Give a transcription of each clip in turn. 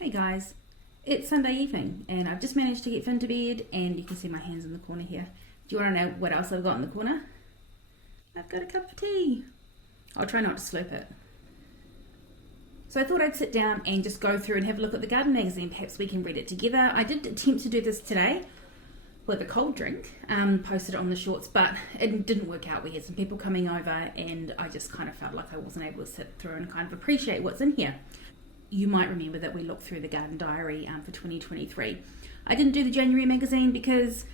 Hey guys, it's Sunday evening and I've just managed to get Finn to bed and you can see my hands in the corner here. Do you want to know what else I've got in the corner? I've got a cup of tea. I'll try not to slurp it. So I thought I'd sit down and just go through and have a look at the garden magazine. Perhaps we can read it together. I did attempt to do this today with a cold drink, posted it on the shorts, but it didn't work out. We had some people coming over and I just kind of felt like I wasn't able to sit through and kind of appreciate what's in here. You might remember that we looked through the garden diary for 2023. I didn't do the January magazine because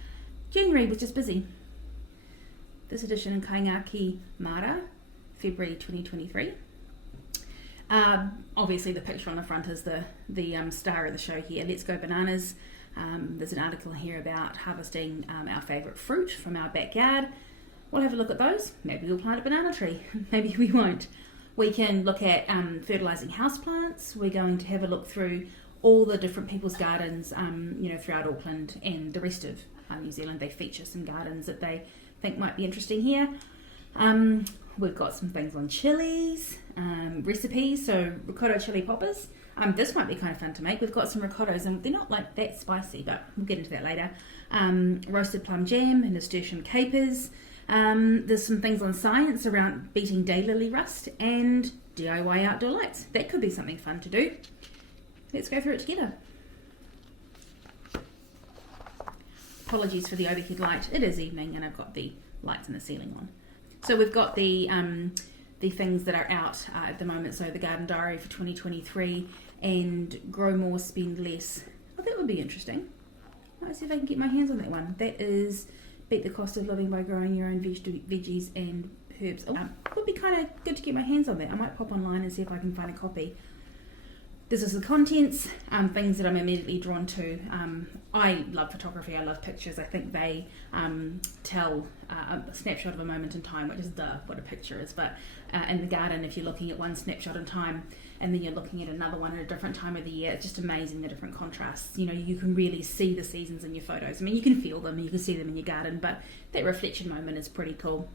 January was just busy. This edition in Kaingaki Mara, February 2023. Obviously the picture on the front is the star of the show here, Let's Go Bananas. There's an article here about harvesting our favourite fruit from our backyard. We'll have a look at those. Maybe we'll plant a banana tree. Maybe we won't. We can look at fertilising houseplants. We're going to have a look through all the different people's gardens, throughout Auckland and the rest of New Zealand. They feature some gardens that they think might be interesting here. We've got some things on chilies, recipes, so ricotta chili poppers. This might be kind of fun to make. We've got some ricottos and they're not like that spicy, but we'll get into that later. Roasted plum jam and nasturtium capers. There's some things on science around beating daylily rust and DIY outdoor lights. That could be something fun to do. Let's go through it together. Apologies for the overhead light. It is evening and I've got the lights in the ceiling on. So we've got the things that are out at the moment. So the garden diary for 2023 and grow more, spend less. Oh, that would be interesting. Let's see if I can get my hands on that one. That is beat the cost of living by growing your own veggies and herbs. Oh, would be kind of good to get my hands on that. I might pop online and see if I can find a copy. This is the contents, things that I'm immediately drawn to. I love photography, I love pictures. I think they tell a snapshot of a moment in time, which is what a picture is. But in the garden, if you're looking at one snapshot in time and then you're looking at another one at a different time of the year, it's just amazing the different contrasts. You know, you can really see the seasons in your photos. I mean, you can feel them, you can see them in your garden, but that reflection moment is pretty cool.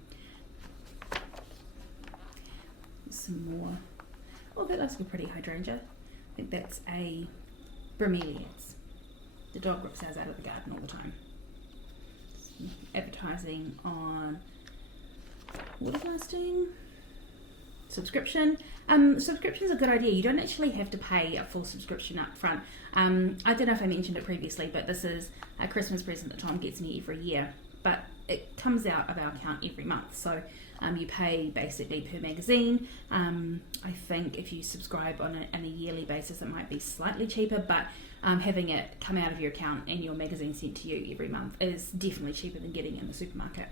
Some more. Oh, that looks like a pretty hydrangea. I think that's a bromeliads. The dog rips ours out of the garden all the time. Advertising on water blasting. Subscription. Subscription's a good idea. You don't actually have to pay a full subscription up front. I don't know if I mentioned it previously, but this is a Christmas present that Tom gets me every year. But it comes out of our account every month. So you pay basically per magazine. I think if you subscribe on a yearly basis, it might be slightly cheaper, but having it come out of your account and your magazine sent to you every month is definitely cheaper than getting it in the supermarket.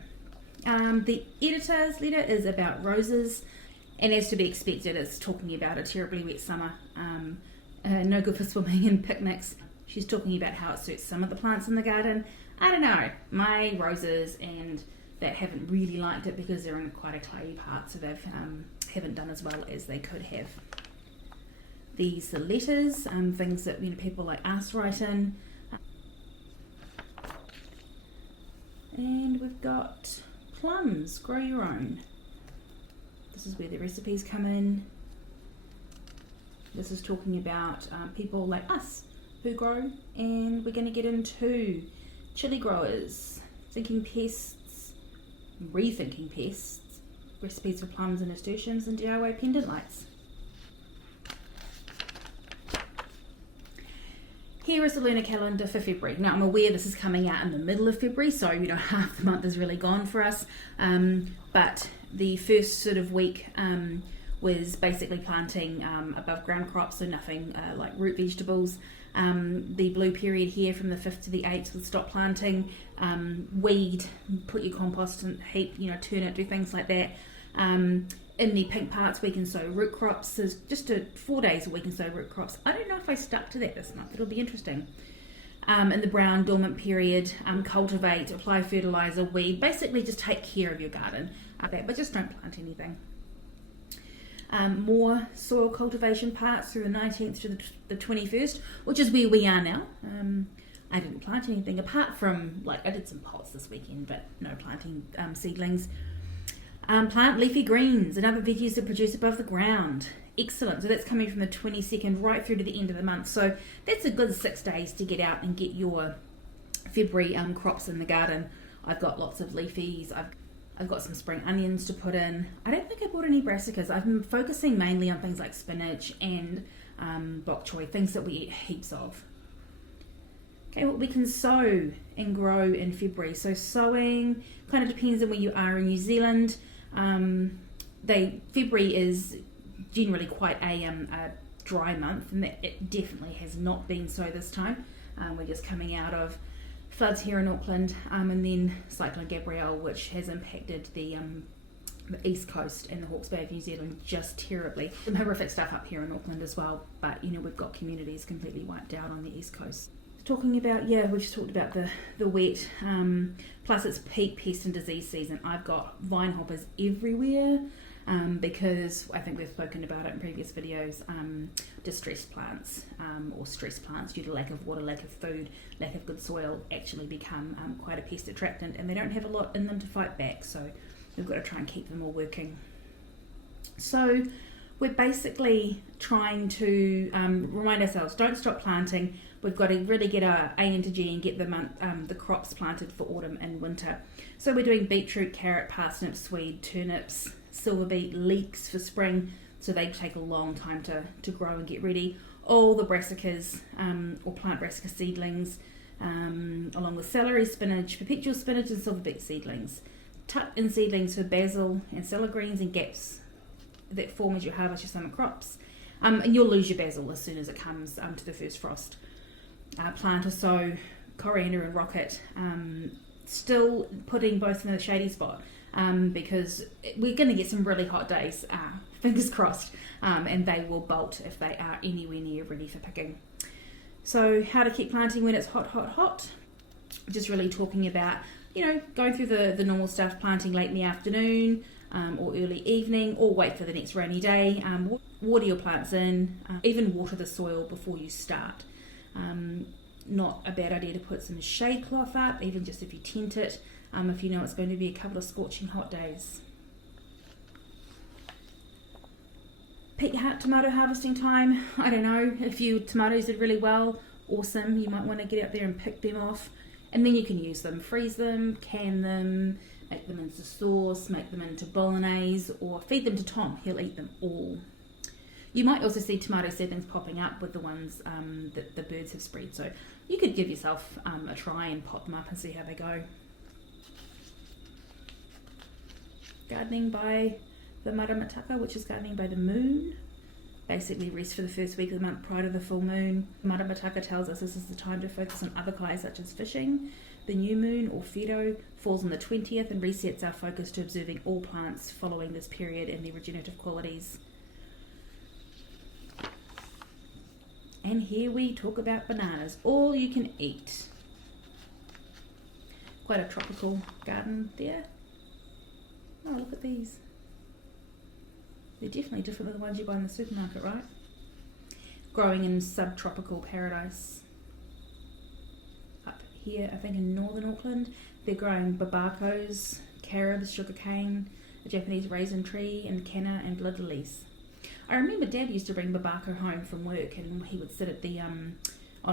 The editor's letter is about roses, and as to be expected, it's talking about a terribly wet summer, no good for swimming and picnics. She's talking about how it suits some of the plants in the garden. I don't know, my roses and that haven't really liked it because they're in quite a clayey part, so they haven't done as well as they could have. These are letters, things that people like us write in. And we've got plums, grow your own. This is where the recipes come in. This is talking about people like us who grow, and we're going to get into chili growers, thinking pests, rethinking pests, recipes for plums and nasturtiums, and DIY pendant lights. Here is the lunar calendar for February. Now I'm aware this is coming out in the middle of February, so half the month is really gone for us. But the first sort of week was basically planting above ground crops, so nothing like root vegetables. The blue period here from the 5th to the 8th with stop planting, weed, put your compost in heap, turn it, do things like that. In the pink parts we can sow root crops. There's just 4 days a week we can sow root crops. I don't know if I stuck to that this month, it'll be interesting. In the brown dormant period, cultivate, apply fertiliser, weed, basically just take care of your garden, but just don't plant anything. More soil cultivation parts through the 19th to the 21st, which is where we are now. I didn't plant anything apart from, I did some pots this weekend, but no planting seedlings. Plant leafy greens and other veggies that produce above the ground. Excellent. So that's coming from the 22nd right through to the end of the month. So that's a good 6 days to get out and get your February crops in the garden. I've got lots of leafies. I've got some spring onions to put in. I don't think I bought any brassicas. I've been focusing mainly on things like spinach and bok choy, things that we eat heaps of. Okay, well, we can sow and grow in February. So sowing kind of depends on where you are in New Zealand. February is generally quite a dry month, and it definitely has not been so this time. We're just coming out of floods here in Auckland, and then Cyclone Gabrielle, which has impacted the east coast and the Hawke's Bay of New Zealand just terribly. Some horrific stuff up here in Auckland as well, but we've got communities completely wiped out on the east coast. Talking about, we've just talked about the wet, plus it's peak pest and disease season. I've got vine hoppers everywhere, because I think we've spoken about it in previous videos. Distressed plants or stressed plants due to lack of water, lack of food, lack of good soil actually become quite a pest attractant, and they don't have a lot in them to fight back, so we've got to try and keep them all working. So we're basically trying to remind ourselves, don't stop planting. We've got to really get our A into G and get the crops planted for autumn and winter. So we're doing beetroot, carrot, parsnip, swede, turnips, silver beet, leeks for spring, so they take a long time to grow and get ready. All the brassicas or plant brassica seedlings, along with celery, spinach, perpetual spinach and silver beet seedlings. Tuck in seedlings for basil and salad greens and gaps that form as you harvest your summer crops. And you'll lose your basil as soon as it comes to the first frost. Plant or sow coriander and rocket, still putting both in a shady spot, because we're going to get some really hot days, fingers crossed, and they will bolt if they are anywhere near ready for picking. So how to keep planting when it's hot, just really talking about, going through the normal stuff, planting late in the afternoon, or early evening, or wait for the next rainy day. Water your plants in, even water the soil before you start. Not a bad idea to put some shade cloth up, even just if you tent it, if you know it's going to be a couple of scorching hot days. Peak tomato harvesting time. I don't know, if your tomatoes did really well, awesome, you might want to get out there and pick them off, and then you can use them, freeze them, can them, make them into sauce, make them into bolognese, or feed them to Tom, he'll eat them all. You might also see tomato seedlings popping up with the ones that the birds have spread, so you could give yourself a try and pop them up and see how they go. Gardening by the Maramataka, which is gardening by the moon. Basically rest for the first week of the month prior to the full moon. Maramataka tells us this is the time to focus on other kai such as fishing. The new moon, or Whiro, falls on the 20th and resets our focus to observing all plants following this period and their regenerative qualities. And here we talk about bananas, all you can eat. Quite a tropical garden there. Oh, look at these. They're definitely different than the ones you buy in the supermarket, right? Growing in subtropical paradise. Up here, I think in northern Auckland, they're growing babacos, carobs, sugarcane, a Japanese raisin tree, and canna and blood lilies. I remember Dad used to bring babako home from work, and he would sit at the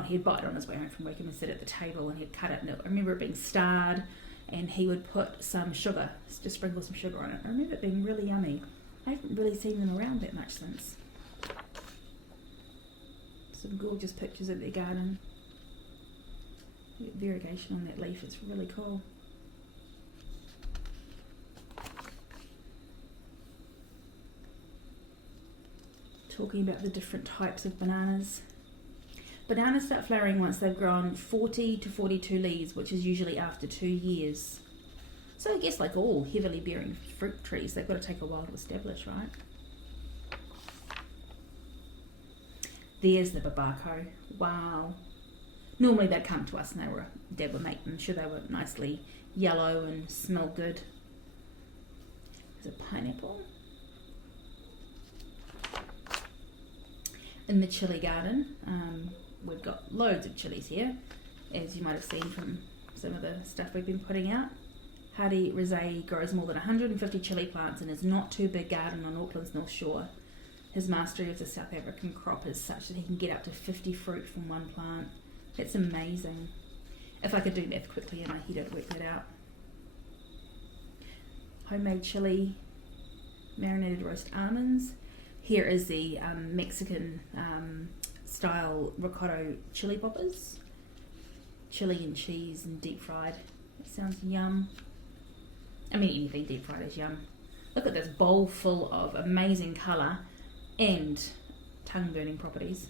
he'd buy it on his way home from work and would sit at the table and he'd cut it, and I remember it being starred, and he would put some sugar, just sprinkle some sugar on it. I remember it being really yummy. I haven't really seen them around that much since. Some gorgeous pictures of their garden. Variegation on that leaf, it's really cool. Talking about the different types of bananas. Bananas start flowering once they've grown 40 to 42 leaves, which is usually after 2 years. So I guess like all heavily bearing fruit trees, they've got to take a while to establish, right? There's the babako. Wow. Normally they'd come to us and Dad would make them sure they were nicely yellow and smell good. There's a pineapple. In the chilli garden, we've got loads of chilies here, as you might have seen from some of the stuff we've been putting out. Hardy Rosé grows more than 150 chili plants and is not too big garden on Auckland's North Shore. His mastery of the South African crop is such that he can get up to 50 fruit from one plant. That's amazing. If I could do math quickly in my head, I'd work that out. Homemade chili, marinated roast almonds. Here is the Mexican style ricotta chili poppers. Chili and cheese and deep fried. That sounds yum. I mean, anything deep fried is yum. Look at this bowl full of amazing colour and tongue burning properties.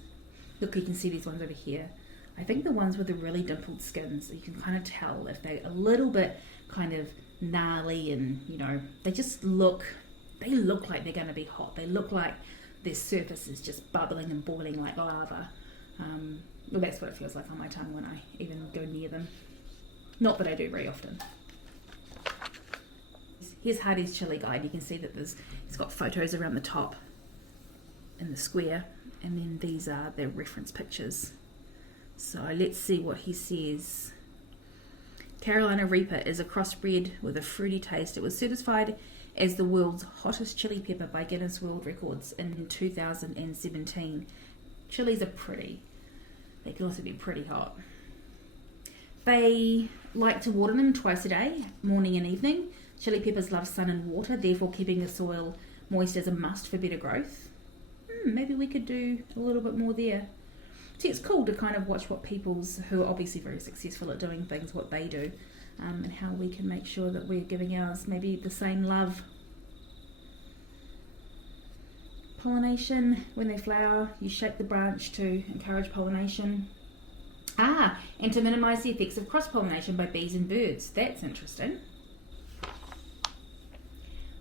Look, you can see these ones over here. I think the ones with the really dimpled skins, you can kind of tell if they're a little bit kind of gnarly and, you know, they look like they're going to be hot. They look like their surface is just bubbling and boiling like lava. Well, that's what it feels like on my tongue when I even go near them. Not that I do very often. Here's Hardy's chili guide. You can see that it's got photos around the top in the square, and then these are the reference pictures. So let's see what he says. Carolina Reaper is a crossbred with a fruity taste. It was certified as the world's hottest chili pepper by Guinness World Records in 2017. Chilies are pretty. They can also be pretty hot. They like to water them twice a day, morning and evening. Chili peppers love sun and water, therefore keeping the soil moist is a must for better growth. Maybe we could do a little bit more there. See, it's cool to kind of watch what people's, who are obviously very successful at doing things, what they do, and how we can make sure that we're giving ours maybe the same love. Pollination, when they flower, you shake the branch to encourage pollination. And to minimise the effects of cross-pollination by bees and birds. That's interesting.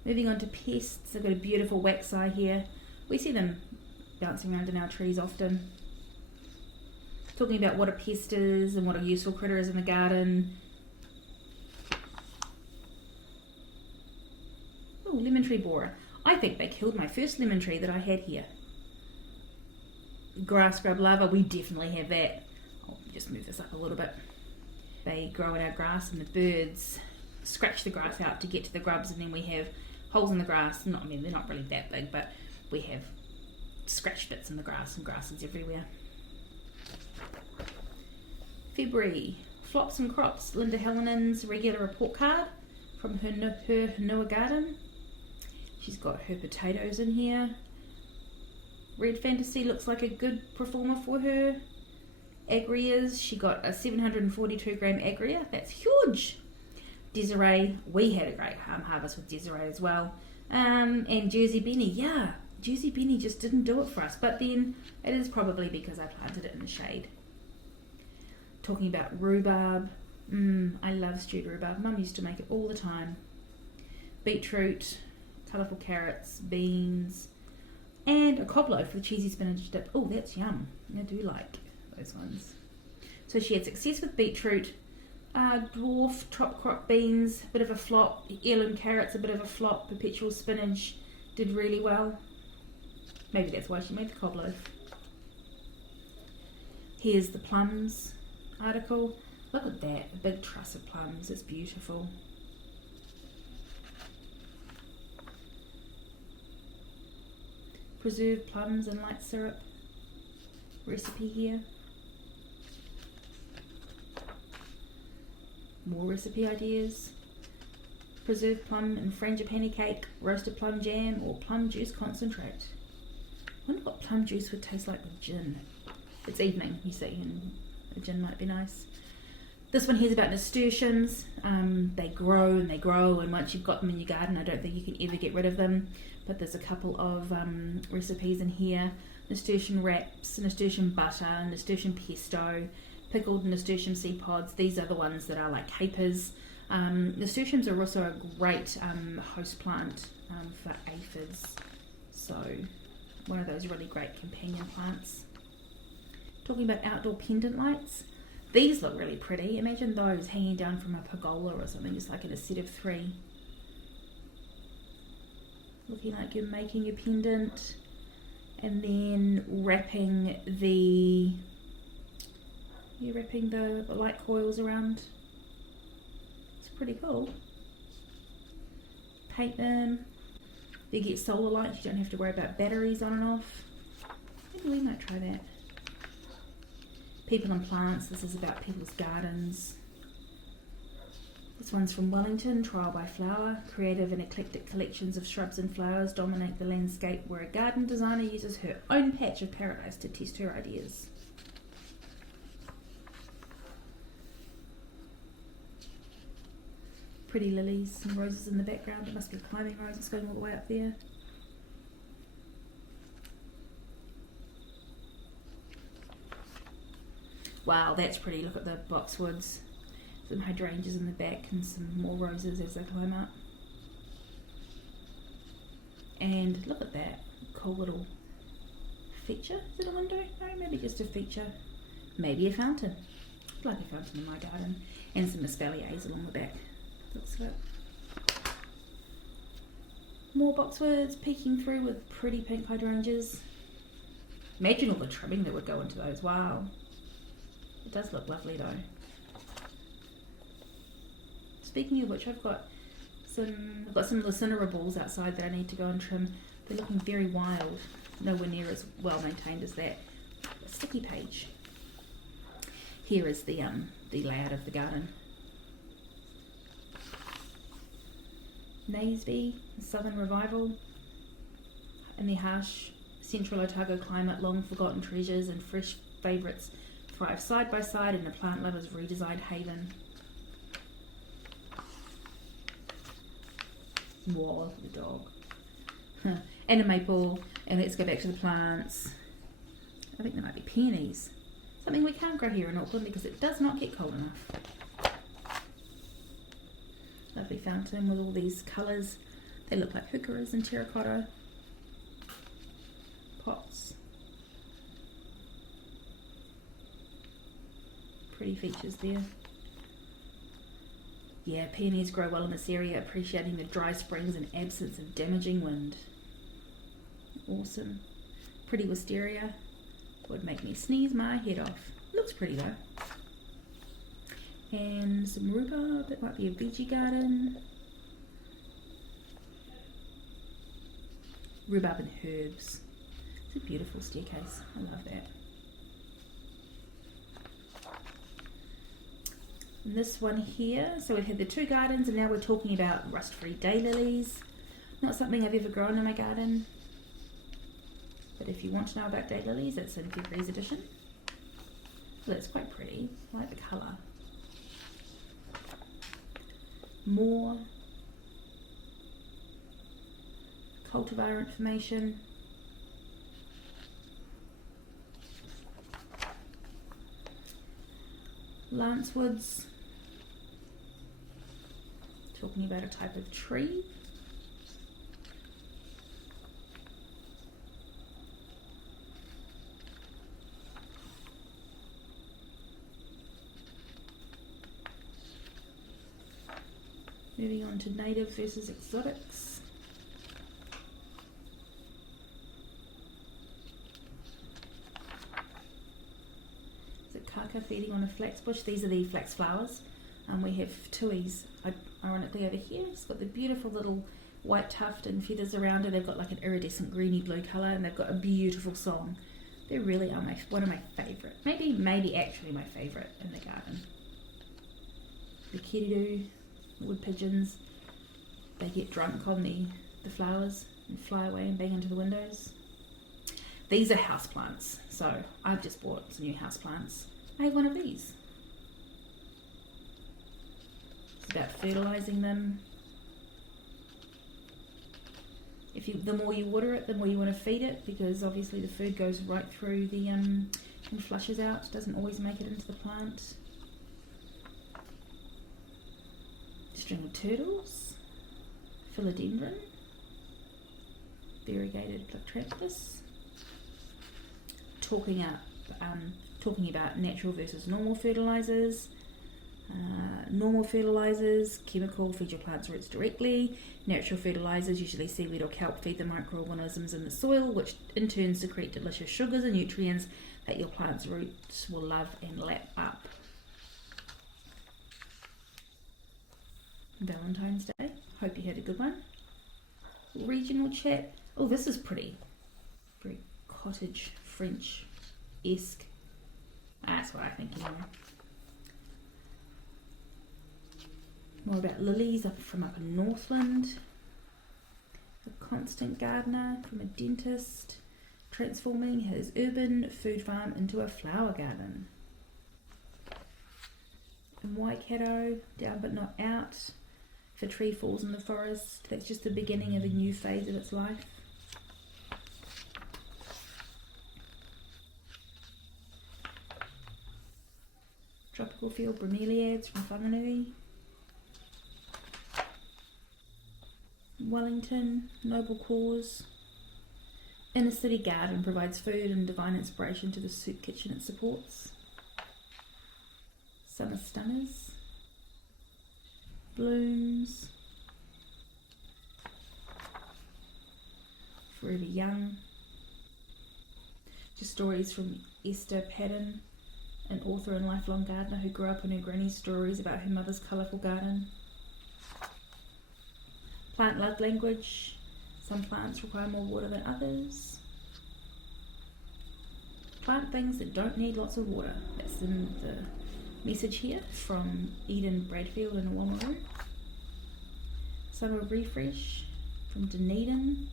Moving on to pests, I've got a beautiful wax-eye here. We see them bouncing around in our trees often. Talking about what a pest is and what a useful critter is in the garden. Oh, lemon tree borer. I think they killed my first lemon tree that I had here. Grass grub larva, we definitely have that. I'll just move this up a little bit. They grow in our grass and the birds scratch the grass out to get to the grubs, and then we have holes in the grass. They're not really that big, but we have scratch bits in the grass and grasses everywhere. February, flops and crops. Linda Hellinen's regular report card from her Hanua garden. She's got her potatoes in here. Red Fantasy looks like a good performer for her. Agrias, she got a 742 gram agria. That's huge. Desiree, we had a great harvest with Desiree as well. And Jersey Benny, Jersey Benny just didn't do it for us. But then it is probably because I planted it in the shade. Talking about rhubarb. I love stewed rhubarb. Mum used to make it all the time. Beetroot, colourful carrots, beans, and a cob loaf with cheesy spinach dip. Oh, that's yum. I do like those ones. So she had success with beetroot, dwarf top crop beans, a bit of a flop, heirloom carrots, a bit of a flop, perpetual spinach did really well. Maybe that's why she made the cob loaf. Here's the plums article. Look at that, a big truss of plums. It's beautiful. Preserved plums and light syrup recipe here. More recipe ideas. Preserved plum and frangipani cake, roasted plum jam, or plum juice concentrate. I wonder what plum juice would taste like with gin. It's evening, you see, and a gin might be nice. This one here's about nasturtiums. They grow, and once you've got them in your garden, I don't think you can ever get rid of them. But there's a couple of recipes in here. Nasturtium wraps, nasturtium butter, nasturtium pesto, pickled nasturtium seed pods. These are the ones that are like capers. Nasturtiums are also a great host plant for aphids. So one of those really great companion plants. Talking about outdoor pendant lights. These look really pretty. Imagine those hanging down from a pergola or something, just like in a set of 3. Looking like you're making a pendant and then wrapping the light coils around. It's pretty cool. paint them. They get solar lights, you don't have to worry about batteries on and off. Maybe we might try that. People and plants, this is about people's gardens. This one's from Wellington, Trial by Flower. Creative and eclectic collections of shrubs and flowers dominate the landscape where a garden designer uses her own patch of paradise to test her ideas. Pretty lilies and roses in the background. It must be climbing roses going all the way up there. Wow, that's pretty. Look at the boxwoods. Some hydrangeas in the back and some more roses as they climb up. And look at that cool little feature. Is it a window? No, maybe just a feature. Maybe a fountain. I'd like a fountain in my garden. And some espaliers along the back. Looks good. More boxwoods peeking through with pretty pink hydrangeas. Imagine all the trimming that would go into those. Wow. It does look lovely though. Speaking of which, I've got some Leucineura balls outside that I need to go and trim. They're looking very wild, nowhere near as well maintained as that sticky page. Here is the layout of the garden. Naseby, Southern Revival, in the harsh central Otago climate, long forgotten treasures and fresh favourites thrive side by side in a plant lover's redesigned haven. Whoa, the dog. And a maple, and let's go back to the plants. I think there might be peonies. Something we can't grow here in Auckland because it does not get cold enough. Lovely fountain with all these colours. They look like heucheras and terracotta. Pots. Pretty features there. Yeah, peonies grow well in this area, appreciating the dry springs and absence of damaging wind. Awesome. Pretty wisteria. Would make me sneeze my head off. Looks pretty though. And some rhubarb. It might be a veggie garden. Rhubarb and herbs. It's a beautiful staircase. I love that. And this one here, so we've had the two gardens and now we're talking about rust-free daylilies. Not something I've ever grown in my garden, but if you want to know about daylilies, it's in February's edition. So that's quite pretty. I like the colour. More cultivar information. Lancewoods, talking about a type of tree. Moving on to native versus exotics. Is it kaka feeding on a flax bush? These are the flax flowers. We have tuis, ironically over here. It's got the beautiful little white tuft and feathers around it. They've got like an iridescent greeny blue colour and they've got a beautiful song. They really are one of my favourite, maybe actually my favourite in the garden. The kiriru, wood pigeons, they get drunk on the flowers and fly away and bang into the windows. These are houseplants, so I've just bought some new houseplants. I have one of these. It's about fertilising them. The more you water it, the more you want to feed it, because obviously the food goes right through the and flushes out. It doesn't always make it into the plant. String of turtles, philodendron, variegated Plectranthus. Talking about natural versus normal fertilisers. Normal fertilisers, chemical, feed your plant's roots directly. Natural fertilisers, usually seaweed or kelp, feed the microorganisms in the soil, which in turn secrete delicious sugars and nutrients that your plant's roots will love and lap up. Valentine's Day. Hope you had a good one. regional chat. Oh, this is pretty. Very cottage French-esque. That's what I think anyway. More about lilies from up in Northland. A constant gardener from a dentist, transforming his urban food farm into a flower garden. In Waikato, down but not out. If a tree falls in the forest, that's just the beginning of a new phase of its life. Tropical field bromeliads from Whanganui. Wellington, noble cause. Inner city garden provides food and divine inspiration to the soup kitchen it supports. Summer stunners. Blooms. Forever young. Just stories from Esther Paddon, an author and lifelong gardener who grew up in her granny's stories about her mother's colourful garden. Plant love language. Some plants require more water than others. Plant things that don't need lots of water. That's in the message here from Eden Bradfield in Oamaru. Summer refresh from Dunedin.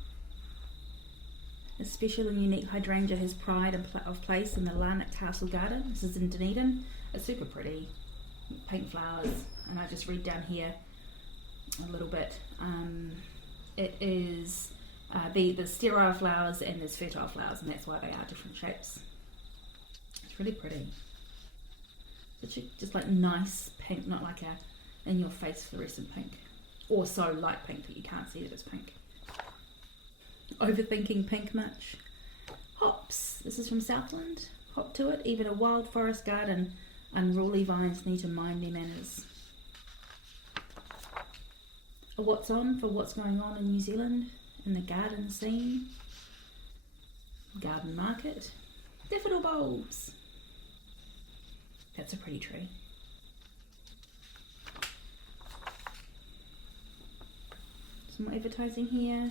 A special and unique hydrangea has pride of place in the Larnach Castle Garden. This is in Dunedin. It's super pretty. Pink flowers. And I just read down here a little bit. It is the sterile flowers and there's fertile flowers, and that's why they are different shapes. It's really pretty. Such a just like nice pink, not like a in your face fluorescent pink, or so light pink that you can't see that it's pink. Overthinking pink much? Hops. This is from Southland. Hop to it. Even a wild forest garden, unruly vines need to mind their manners. A what's on for what's going on in New Zealand in the garden scene. Garden market. Daffodil bulbs. That's a pretty tree. Some more advertising here.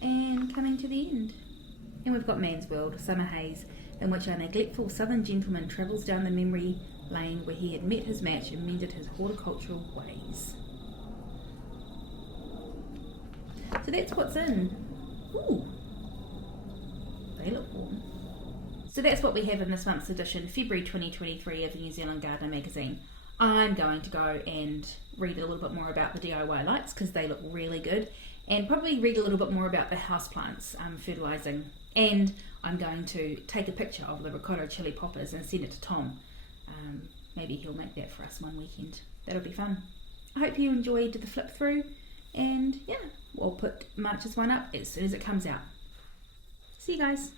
And coming to the end. And we've got Man's World, Summer Haze, in which a neglectful southern gentleman travels down the memory lane where he had met his match and mended his horticultural ways. So that's what's in. Ooh, they look warm. So that's what we have in this month's edition, February 2023 of the New Zealand Gardener magazine. I'm going to go and read a little bit more about the DIY lights because they look really good, and probably read a little bit more about the houseplants fertilising. And I'm going to take a picture of the ricotta chili poppers and send it to Tom. Maybe he'll make that for us one weekend. That'll be fun. I hope you enjoyed the flip through, and yeah, we'll put March's one up as soon as it comes out. See you guys.